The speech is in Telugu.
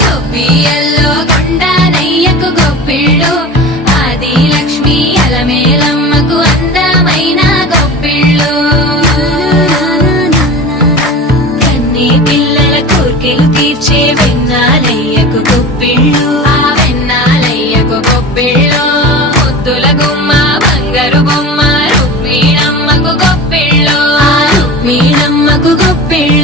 గొప్పియల్లో కొండానయ్యకు గొప్పిళ్ళు ఆది లక్ష్మి అలమేలమ్మకు అందమైన గొప్పిళ్ళు కన్నీ పిల్లల కోర్కెలు తీర్చే వెన్నాలయ్యకు గొప్పిళ్ళు ఆ వెన్నాలయ్యకు గొప్పిళ్ళు ముద్దుల గుమ్మ బంగారు బొమ్మ రుక్మిణమ్మకు గొప్పిళ్ళు ఆ రుక్మిణమ్మకు గొప్పిళ్ళు